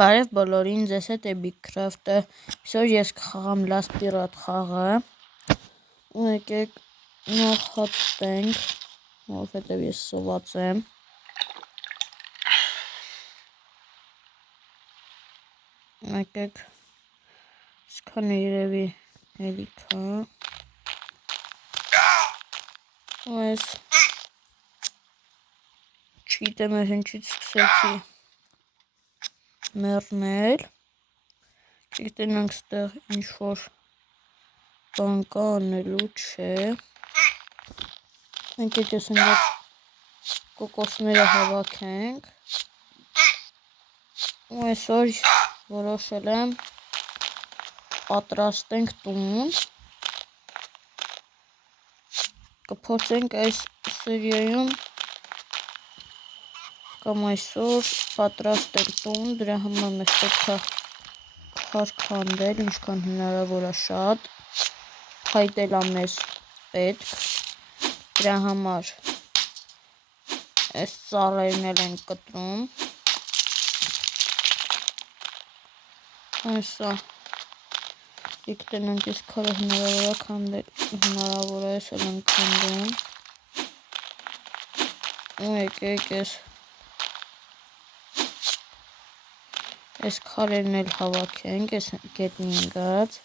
Բարև բոլորին, ձեզ հետ է Bigcraft-ը, այսօր ես կխաղամ Last Pirate խաղը, ու եկեք նախատենք, որովհետև ես սոված եմ, եկեք սկանը երևի հելիքա, ու ես չգիտեմ ես ինչից սկսեցի մեռնել, չգիտենանք ստեղ ինչ-որ բան կա անելու չէ, եկեք ես այնպես կոկոսները հավաքենք, ու այսօր որոշել եմ պատրաստենք տուն, կփորձենք այս սերիայում կամ այսօր պատրաստել տուն, դրա համար մեզ պետք է քար քանդել, ինչքան հնարավոր է շատ, փայտել է մեզ պետք, դրա համար այս ծառերն էլ ենք կտրում, այսա, եկտենանք ես քարը հնարավոր է քանդել, հնարավոր է ես էլ ենք քանդում, ու եկեք ես քարերն էլ հավաքենք, ես գետնին գած,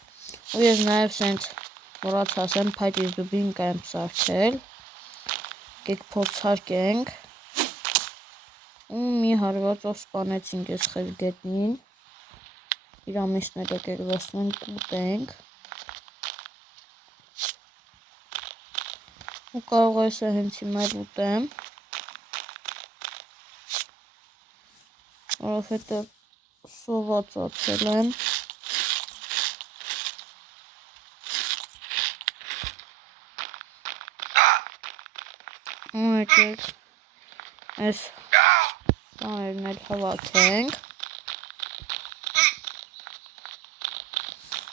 ու ես նաև սենց մոռացա ասեմ փայտից դուբինկա եմ սարքել, եկեք փորձարկենք, ու մի հարվածով սպանեցինք ես խես գետնին, իրամիսներ եկեք վերցնենք կուտենք, ու կարող է սա հենց հիմա ուտեմ, որովհետև սովածացել եմ, ու եկեք այս բաներն էլ հավաքենք,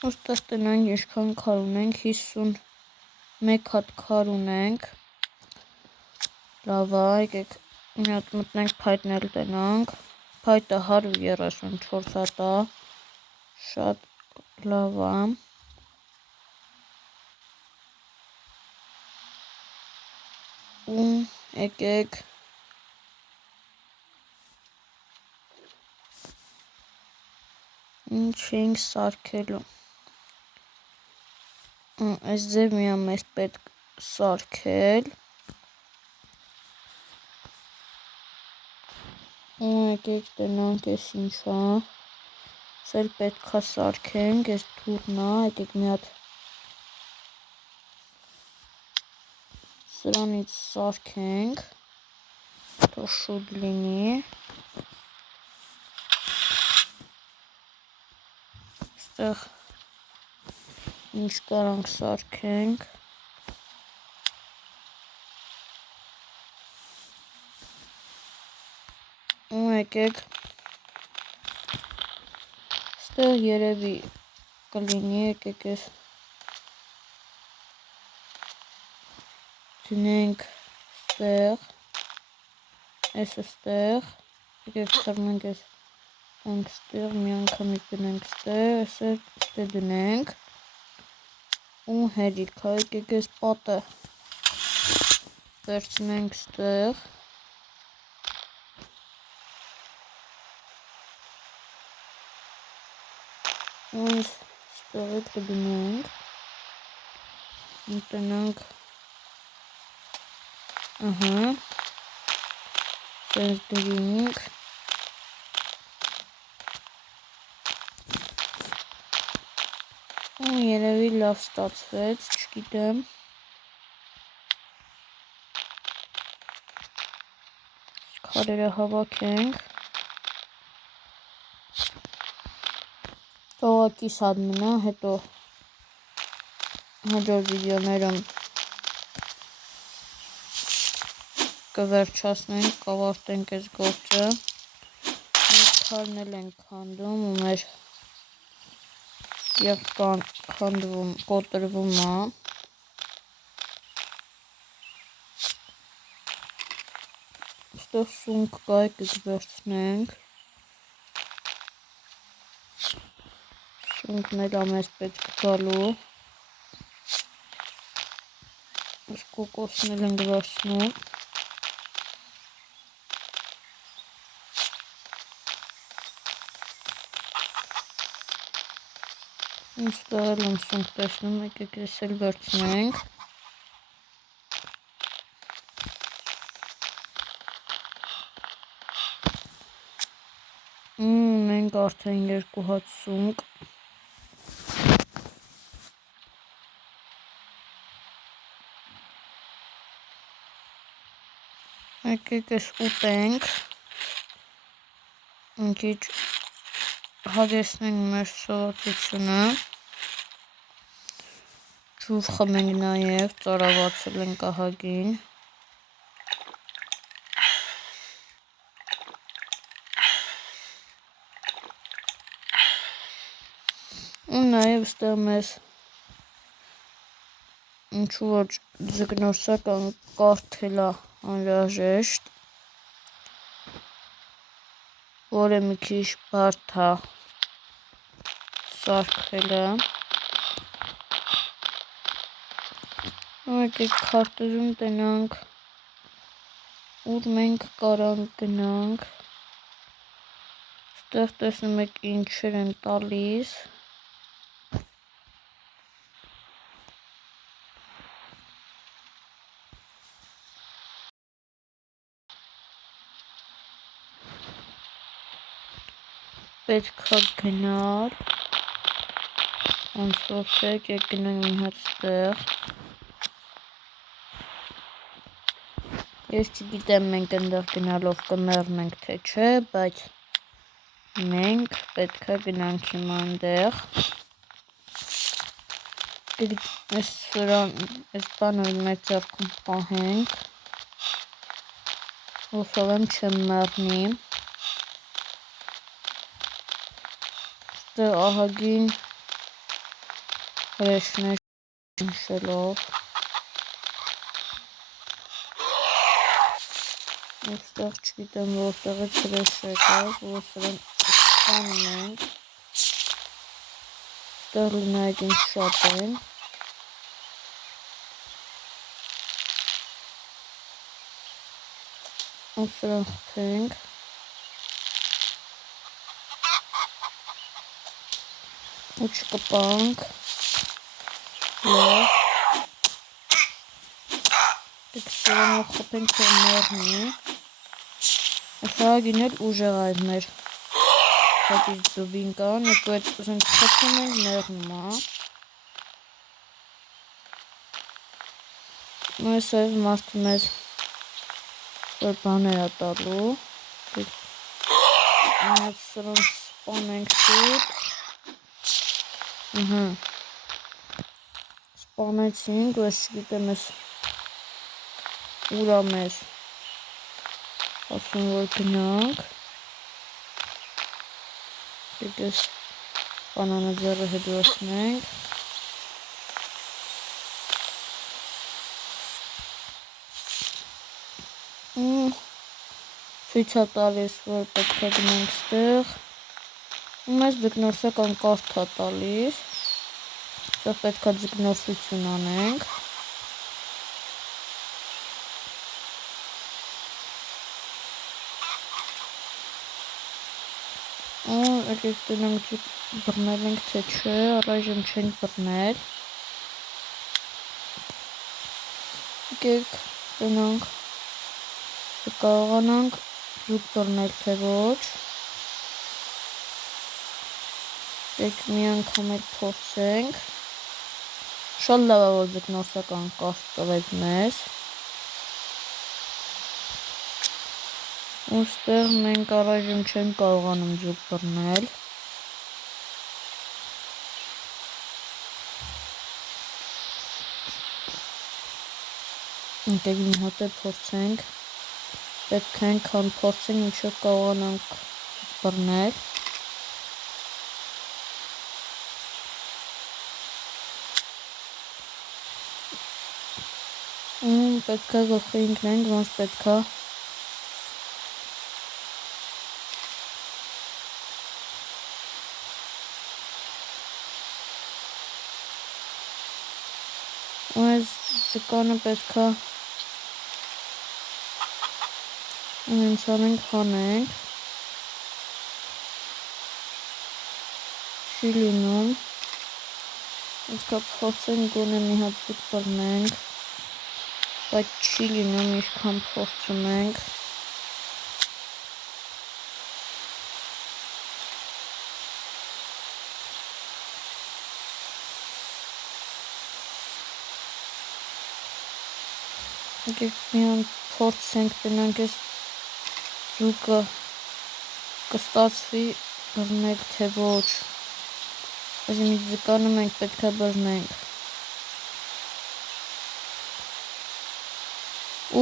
ու ստեղ տնանք ինչքան քար ունենք, 51 հատ քար ունենք, լավ է, եկեք մի հատ մտնենք փայտն էլ տնանք, փայտը 134 հատ է, շատ լավ է, ու եկեք ինչ ենք սարքելու, այս ձև միան մեզ պետք սարքել, ու եկեք տնանք ես ինչա, սել պետք է սարքենք, ես թուրնա, եկեք մի հատ սրանից սարքենք, թող շուտ լինի, ստեղ ինչ կարանք սարքենք, ու եկեք ստեղ երևի կլինի, եկեք ես դնենք ստեղ, ես ստեղ, եկեք թռնենք ես դնենք ստեղ, մի անգամից դնենք ստեղ, ստեղ դնենք, ու հերիքա, եկեք ես պատը վերցնենք ստեղ, ու ստեղ էլ կդնենք, տնանք, սենց դրինք, ու երևի լավ ստացվեց, չգիտեմ, քարերը հավաքենք, թողակի սադ մնա, հետո հաջորդ վիդեոներում կվերջացնենք, կավարտենք այս գործը, մեր քարն էլ ենք քանդում, ու մեր եղկան քանդվում, կոտրվում է, ստեղ սունկ կա, եկեք վերցնենք, Շունկն էլ ամես պետք գալու։ Այս կոկոսն էլ ենք վերցնում։ Ինստեղ էլ սունկ տեսնում եկեք ես էլ վերցնենք։ Մենք արդեն 2 հատ սունկ։ Եկեք ես ուտենք։ Մի քիչ հագեցնենք մեր սովորությունը։ Ջուր խմենք նաև, ծարավացել ենք ահագին։ Ու նաև ստեղ մեզ ինչու որ ձկնորսական կարթելա անհրաժեշտ, որը մի քիչ բարդ է սարքելը։ Եկեք քարտեզում տենանք, ուր մենք կարանք գնանք։ Ստեղ տեսնում եք ինչեր են տալիս։ Պետք է գնալ, անցորդեք, եք գնանք մի հատ ստեղ։ Ես չգիտեմ մենք ընդեղ գնալով կմեռնենք թե չէ, բայց մենք պետք է գնանք հիմա ընդեղ։ Այս բանը մեր ձեռքում պահենք, ուսով եմ չեմ մեռնի։ Ստեղ ահագին հրեշներ շնշելով։ Ստեղ չգիտեմ որտեղից հրեշ եկավ, որ սրան սպանում ենք։ Ստեղ լնայեք ինչ շատ են։ Ու սրան խփենք։ Ու չկպանք։ Լավ։ Դեք սրանը խփենք որ մեռնի։ Ահագին էլ ուժեղ այդ մեր հետից դուբինկան, երկու այդ ուզենք խփում ենք մեռնում է։ Այս այվ մարդը մեզ որ բաներ է տալու։ Այդ սրան սպանենք շուտ։ Սպանեցինք, բայց չգիտեմ ես ուրա մեզ ասում որ գնանք։ Եկես բանանը ձեռը հետ վերցնենք։ Ցույց է տալիս որ պետք է գնանք ստեղ։ Ու մեզ ձկնորսական կարթ է տալիս։ Ստեղ պետք է ձկնորսություն անենք։ Եկեք տնենք բռնել ենք թե չէ, առայժմ չենք բռնել։ Եկեք տնենք կարողանանք ձուկ բռնել թե ոչ։ Եկեք մի անգամ էլ փորձենք։ Շատ լավ է որ ձկնորսական կարթ տվեց մեզ։ Ուստեղ մենք առայժմ չենք կարողանում ձուկ բռնել։ Եկեք մի հատ է փորձենք։ Պետք է այնքան փորձենք մինչև կարողանանք բռնել։ Պետք է գլխի ընկնենք, ոնց պետք է ու այս ձկանը պետքա հենց անենք հանենք, չի լինում, պետքա փորձենք գոնե մի հատ ձուկ բռնենք, բայց չի լինում, ինչքան փորձում ենք, եկեք միան փորձենք տնանք այս ձուկը կստացվի բռնել թե ոչ, այսինքն ձկանը մենք պետք է բռնենք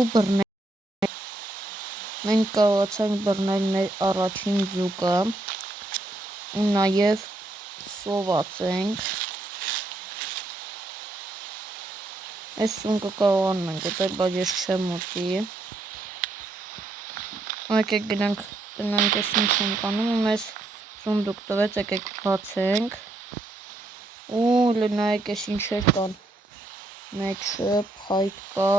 ու բռնենք, մենք կարողացանք բռնել մեր առաջին ձուկը ու նաև սոված ենք, այս սունկը կարողանում ենք ուտել, բայց ես չեմ ուտի, եկեք գնանք տնանք այս ինչ ենք անում ու մեզ սունդուկ տվեց, եկեք բացենք ու նայեք այս ինչեր կան մեջը, փայտ կա,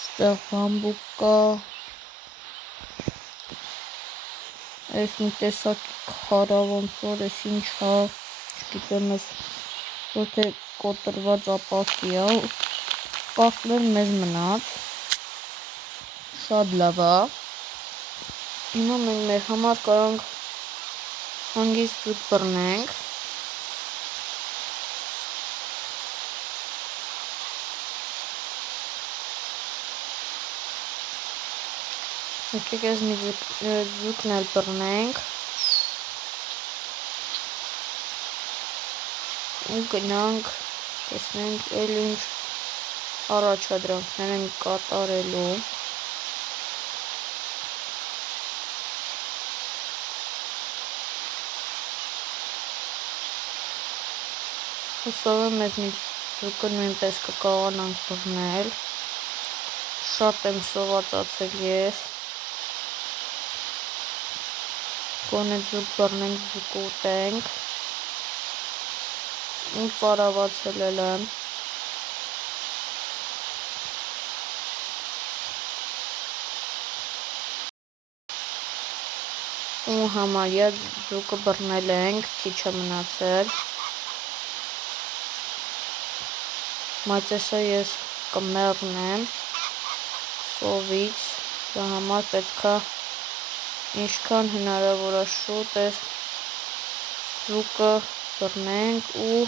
ստեղ բամբուկ կա, այս մի տեսակ քարավ ոնց որ էս ինչ հա, չգիտեմ ես որ թե կոտրված ապակի է, կախլել մեզ մնաց, շատ լավ է, հիմա մենք մեր համար կարանք հանգիստ ձուկ բռնենք, եկեք այս մի ձուկն էլ բռնենք ու գնանք տեսնենք էլ ինչ առաջադրանքներ են կատարելու, հուսով եմ մեզ մի ձուկը նույնպես կկարողանանք բռնել, շատ եմ սովածացել ես, գոնե ձուկ բռնենք, ձուկ ուտենք, ու պարավացել էլ եմ, ու համարյա ձուկը բռնել ենք, քիչ է մնացել, բայց եսա ես կմեռնեմ սովից, դրա համար պետքա ինչքան հնարավոր է շուտ այս ձուկը բռնենք ու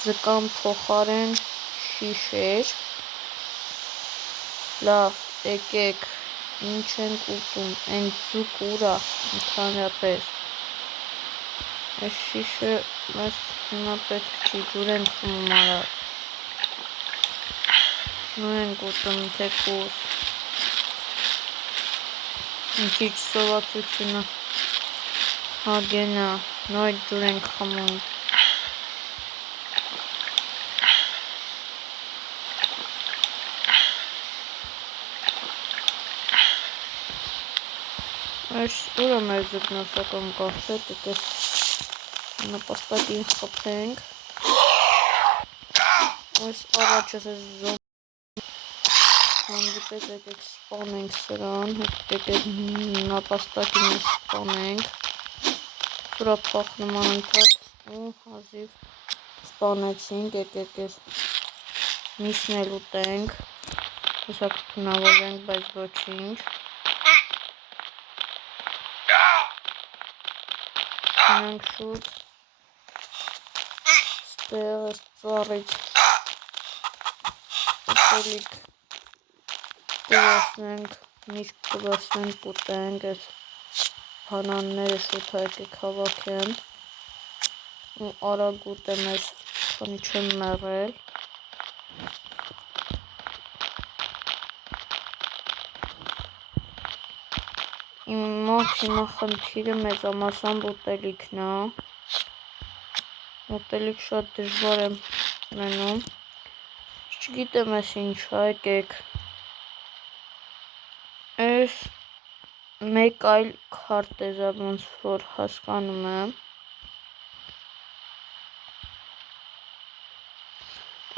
ձկան փոխարեն շիշեր, լավ, եկեք, ինչ ենք ուտում, են ձուկ ուրա, ընդհանրապես, այս շիշը մեզ հիմա պետք չի, ջուր ենք խմում արագ, նույն ենք ուտում թեկուզ, ինչիչ սովածությունը հագենա, նույն ջուր ենք խմում, այս ուր է մեր ձկնորսական կախսետ, եկես նպաստակին խփենք, այս առաջս այս զոմ հանդիպեց, եկեք սպանենք սրան, եկեք նապաստակին սպանենք, սուրապախ նման ընթաց ու հազիվ սպանեցինք, եկեք այս միսն էլ ուտենք, հեսա կթունավորենք, բայց ոչինչ, Անենք շուտ ստեղ այս ծառից ուտելիք կվերցնենք, միշտ կվերցնենք ուտենք, այս բանանները շուտ եկեք հավաքեմ ու արագ ուտեմ այս, քանի չեմ մեռել, իմ մոտ հիմա խնդիրը մեծամասամբ ուտելիքն է, ուտելիք շատ դժվար եմ ունենում, չգիտեմ ես ինչ, եկեք, այս մեկ այլ քարտեզ է, ոնց որ հասկանում եմ։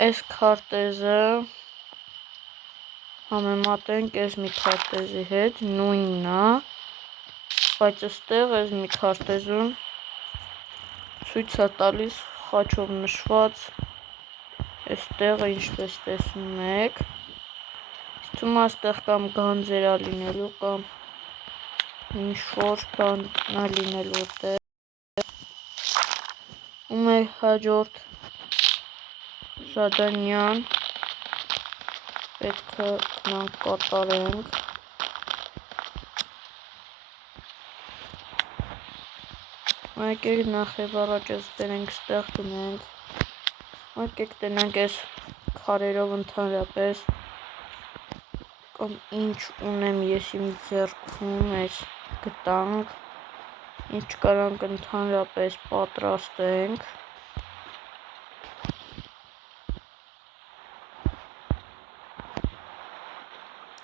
Այս քարտեզը համեմատենք այս մի քարտեզի հետ, նույնն է, բայց այստեղ այս մի քարտեզում ցույց է տալիս խաչով նշված այստեղը, ինչպես տեսնում եք։ Թվում է այստեղ կամ գանձեր է լինելու, կամ ինչ-որ բան է լինելու այդտեղ։ Ու մեր հաջորդ զադանյան պետք է գնանք կատարենք։ Եկեք նախ եւ առաջ այս բերենք ստեղ գնենք։ Եկեք տնենք այս քարերով ընդհանրապես կամ ինչ ունեմ ես իմ ձեռքում, այս գտանք, ինչ կարանք ընդհանրապես պատրաստենք։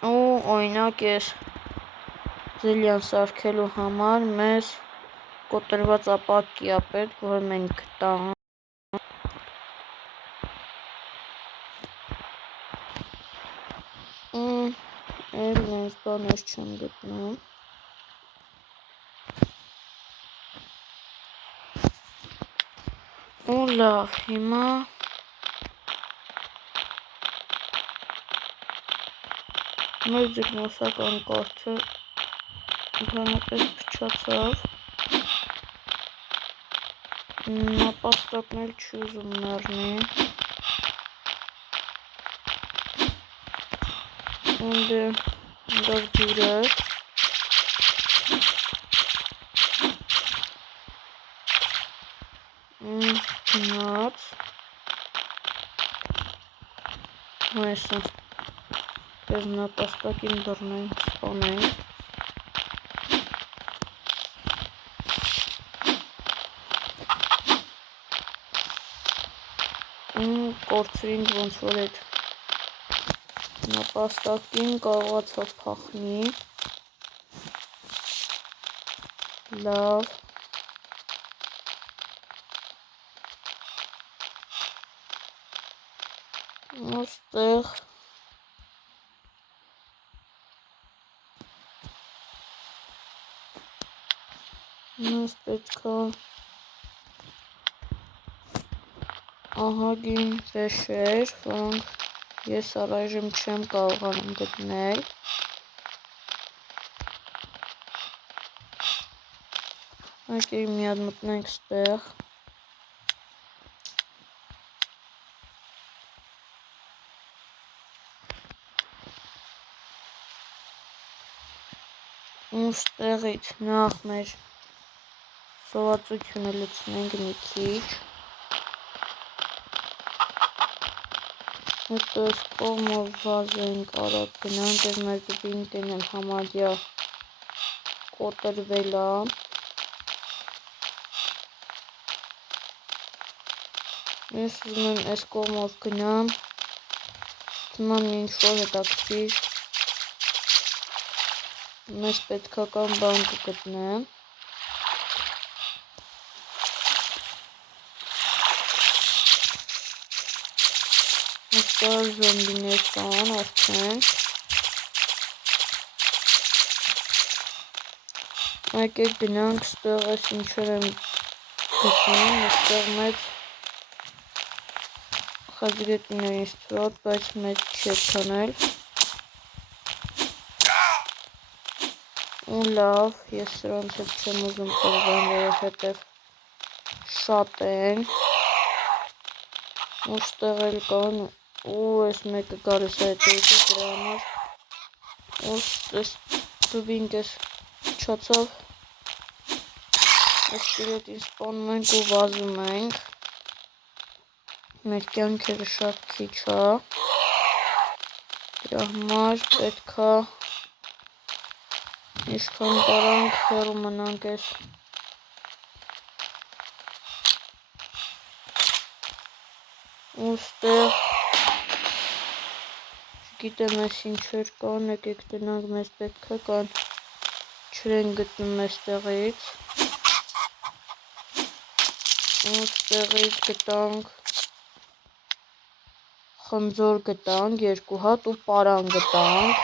Ու օրինակ ես զելյան սարքելու համար մեզ կոտրված ապակի է պետք, որ մենք գտանք։ Էլ նենց բաներ չեմ գտնում։ Ու լավ, հիմա մեր ձգնոսական կարթը ընդհանրապես փչացավ։ Նապաստակն էլ չի ուզում մեռնի։ Ունդը դուր է։ Գնաց։ Այսը ես նապաստակին բռնենք, սպանենք։ Կորցրին ոնց որ այդ նապաստակին կարողացավ փախնի։ Լավ։ Ոստեղ մեզ պետք է ահագին վեշեր, որոնք ես առայժմ չեմ կարողանում գտնել։ Եկեք մի հատ մտնենք ստեղ։ Ու ստեղից նախ մեր սովածությունը լցնենք մի քիչ։ Հետո այս կողմով վազենք, արագ գնանք, այս մեր դուբինկեն էլ համարյա կոտրվել է։ Ես ուզում եմ այս կողմով գնամ, թվում է ինչ-որ հետաքրքիր մեզ պետքական բան կգտնեմ։ Այստեղ զոմբիներ կան արդեն։ Եկեք գնանք ստեղ այս ինչեր եմ գտնում, այստեղ մեծ խաչգետին է ինձ թվաց, բայց մեծ չի քանել։ Ու լավ, ես սրանց հետ չեմ ուզում կռվեմ, որովհետև շատ են։ Ու ստեղ էլ կան, ու այս մեկը գալիս է հետևից դրա համար։ Ու այս դուբինկես փչացավ։ Այս տիրետին սպանում ենք ու վազում ենք։ Մեր կյանքերը շատ քիչ է։ Դրա համար պետք է ինչքան կարանք հեռու մնանք այս ու ստեղ չգիտեմ այս ինչեր կան, եկեք տնանք, մեզ պետք է կան, չրեն գտնում էստեղից։ Այստեղից գտանք խնձոր գտանք 2 հատ ու պարան գտանք։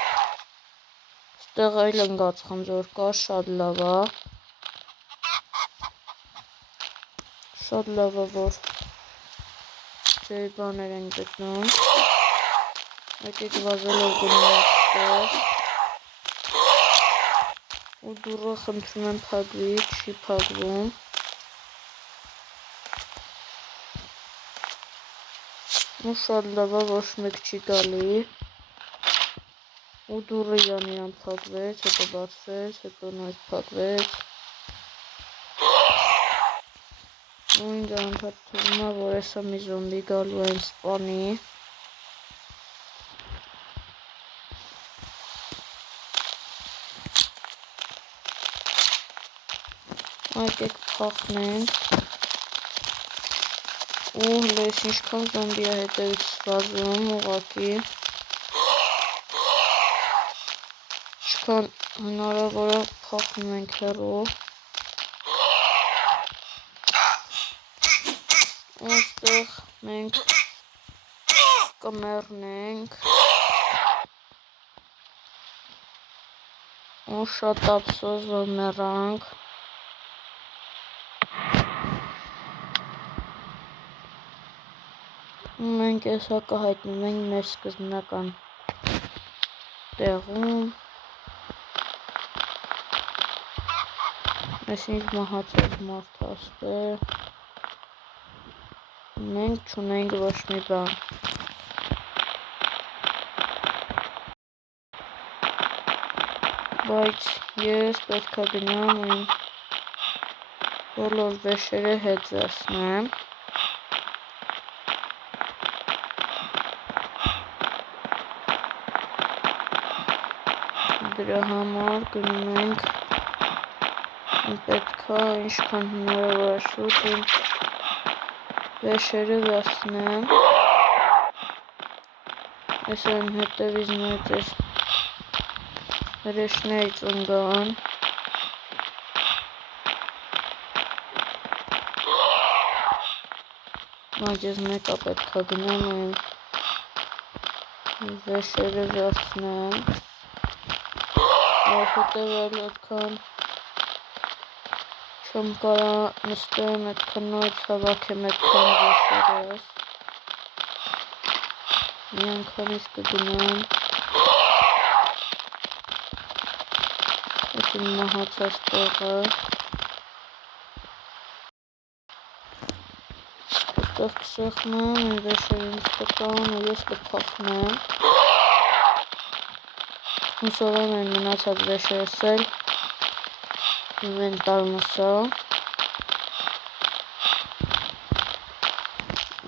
Այստեղ այլ ընկած խնձոր կա, շատ լավ է։ Շատ լավ է, որ ձեր բաներ են գտնում։ Եկեք վազելով գնում ենք այստեղ։ Ու դուռը խնդրում եմ փակվի, չի փակվում։ Ու շատ լավ է, ոչ մեկ չի գալի։ Ու դուռը իրան փակվեց, հետո բացվեց, հետո նույնպես փակվեց։ Ու ինձ անդադ թվում է, որ էսա մի զոմբի գալու են սպանի։ Եկեք փախնենք։ Ու հլես ինչքան զոմբի է հետևից վազում ուղղակի։ Ինչքան հնարավոր է փախնում ենք հեռու։ Այստեղ մենք կմեռնենք։ Ու շատ ափսոս, որ մեռանք։ Մենք էսա կհայտնվենք մեր սկզբնական տեղում։ Այսինչ մահացած մարդ աստեղ։ Մենք չունենք ոչ մի բան։ Բայց ես պետք է գնամ իմ բոլոր վեշերը հետ վերցնեմ։ Դրա համար գնում ենք, պետք է ինչքան հնարավոր է շուտ իմ վեշերը վերցնեմ։ Այս այն հետևից նույնպես այս հրեշներից ընկան։ Բայց ես մեկը պետք է գնամ իմ վեշերը վերցնեմ։ Հետևել այդքան չեմ կարա նստեմ, այդքան նույնց հավաքեմ այդքան վեշերս։ Մի անգամից կգնամ այդ իմ մահացած տեղը։ Այստեղ կսեղմեմ, իմ վեշերը ինձ կտան ու ես կփախնեմ։ Հուսով եմ այն մնացած վեշերս էլ ինվենտարումս է։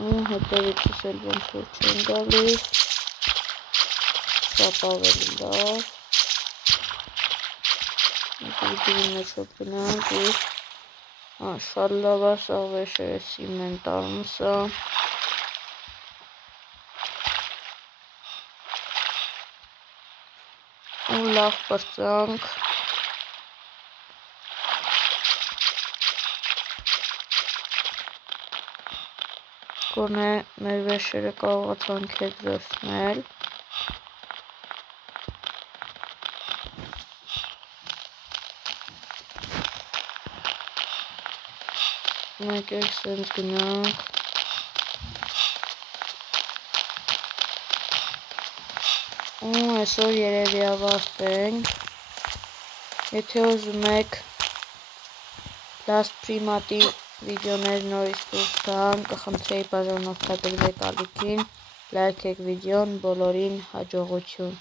Ու հետևիցս էլ ոնց որ չեն գալիս։ Շատ ավելի լավ։ Դրի մեջ որ գնանք ու շատ լավ է, սա վեշերս ինվենտարումս է։ Ու լավ պրծանք։ Գոնե մեր վեշերը կարողացանք հետ վերցնել։ Եկեք սենց գնանք։ Ու այսօր երևի ավարտենք։ Եթե ուզում եք Last Primat-ի վիդեոներ նորից դուրս գան, կխնդրեի բաժանորդագրվեք ալիքին, լայքեք վիդեոն, բոլորին հաջողություն։